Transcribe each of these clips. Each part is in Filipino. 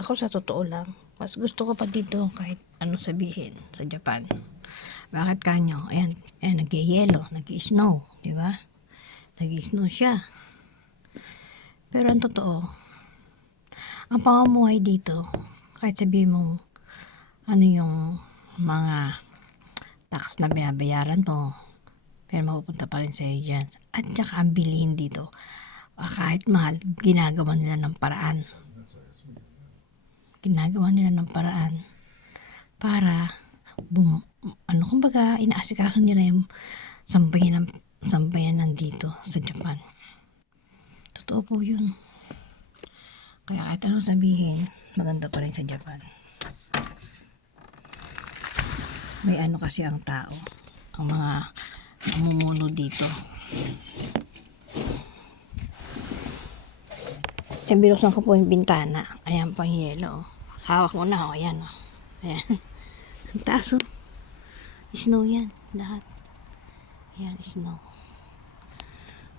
Ako sa totoo lang, mas gusto ko pa dito kahit ano sabihin sa Japan. Bakit kanyo? Ayan, ayan nag-yellow, nag-snow, di ba? Nag-snow siya. Pero ang totoo, ang pamumuhay dito, kahit sabihin mong ano yung mga tax na binabayaran mo, pero mapupunta pa rin sa'yo dyan. At saka ang bilihin dito, kahit mahal, ginagawa nila ng paraan. Ginagawa nila ng paraan para kumbaga inaasikaso nila yung sambayan nandito sa Japan. Totoo po yun. Kaya kahit ano sabihin, maganda pa rin sa Japan. May ano kasi ang tao, ang mga namumuno dito. Binuksan ko po yung bintana. Ayan po yung yelo. Hawak mo na. Ayan. Ayan. Ang taas oh. Snow yan. Lahat. Ayan, snow.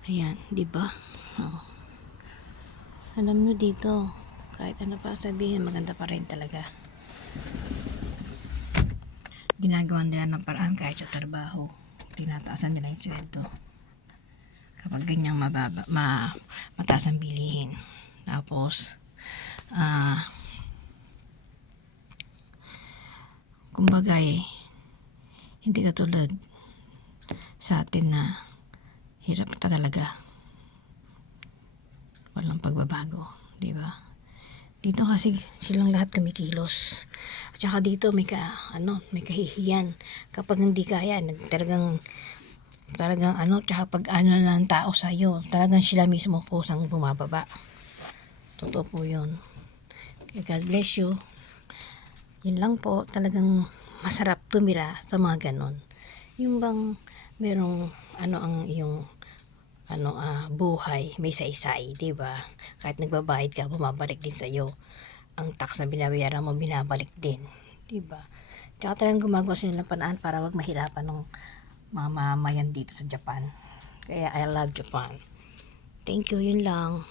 Ayan, diba? Oh. Alam nyo dito, kahit ano pa sabihin, maganda pa rin talaga. Ginagawa nila ng paraan kahit sa trabaho. Tinataasan nila yung sweldo. Kapag ganyang mataas ang bilihin. Tapos, kumbaga hindi katulad sa atin na hirap talaga. Walang pagbabago, di ba? Dito kasi silang lahat kumikilos. At saka dito may kahihiyan. Kapag hindi kaya, talagang tsaka pag ng tao sa'yo, talagang sila mismo pusang bumababa. Totoo po yun. God bless you. Yun lang po, talagang masarap tumira sa mga ganon. Yung bang merong ang iyong buhay, may saysay, di ba? Kahit nagbabayad ka, bumabalik din sa iyo. Ang tax na binabayaran mo, binabalik din, di ba? Tsaka talagang gumagawa sila ng paraan para wag mahirapan ng mga mamamayan dito sa Japan. Kaya I love Japan. Thank you, yun lang.